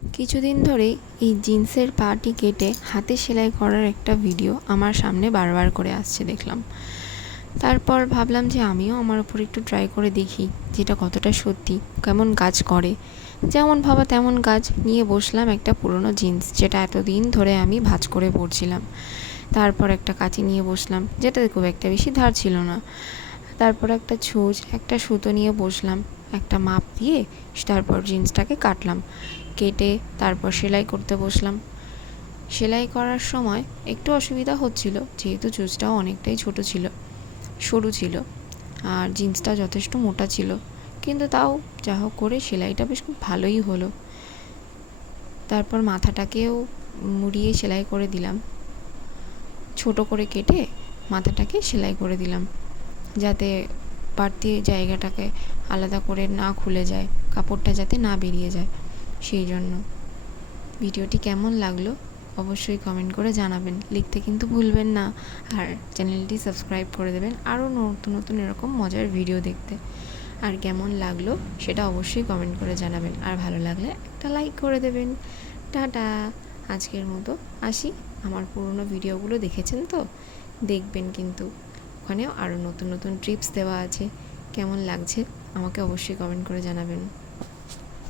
কিছুদিন ধরেই এই জিন্সের পাটি কেটে হাতে সেলাই করার একটা ভিডিও আমার সামনে বারবার করে আসছে দেখলাম। তারপর ভাবলাম যে আমিও আমার উপর একটু ট্রাই করে দেখি যেটা কতটা সত্যি, কেমন কাজ করে। যেমন ভাবা তেমন কাজ নিয়ে বসলাম একটা পুরনো জিন্স, যেটা এতদিন ধরে আমি ভাঁজ করে পরছিলাম। তারপর একটা কাঁচি নিয়ে বসলাম, যেটাতে খুব একটা বেশি ধার ছিল না। তারপর একটা ছুঁচ, একটা সুতো নিয়ে বসলাম, একটা মাপ দিয়ে তারপর জিন্সটাকে কাটলাম। কেটে তারপর সেলাই করতে বসলাম। সেলাই করার সময় একটু অসুবিধা হচ্ছিল, যেহেতু ছুঁচটাও অনেকটাই সরু ছিল, আর জিন্সটা যথেষ্ট মোটা ছিল। কিন্তু তাও যা হোক করে সেলাইটা বেশ খুব ভালোই হলো। তারপর মাথাটাকেও মুড়িয়ে সেলাই করে দিলাম, ছোট করে কেটে মাথাটাকে সেলাই করে দিলাম, যাতে বাড়তি জায়গাটাকে আলাদা করে না খুলে যায়, কাপড়টা যাতে না বেরিয়ে যায়। সেই জন্য ভিডিওটি কেমন লাগলো অবশ্যই কমেন্ট করে জানাবেন, লিখতে কিন্তু ভুলবেন না। আর চ্যানেলটি সাবস্ক্রাইব করে দেবেন আরও নতুন নতুন এরকম মজার ভিডিও দেখতে। আর কেমন লাগলো সেটা অবশ্যই কমেন্ট করে জানাবেন, আর ভালো লাগলে একটা লাইক করে দেবেন। টাটা, আজকের মতো আসি। আমার পুরনো ভিডিওগুলো দেখেছেন তো, দেখবেন কিন্তু ওখানেও আরও নতুন নতুন টিপস দেওয়া আছে। কেমন লাগছে আমাকে অবশ্যই কমেন্ট করে জানাবেন।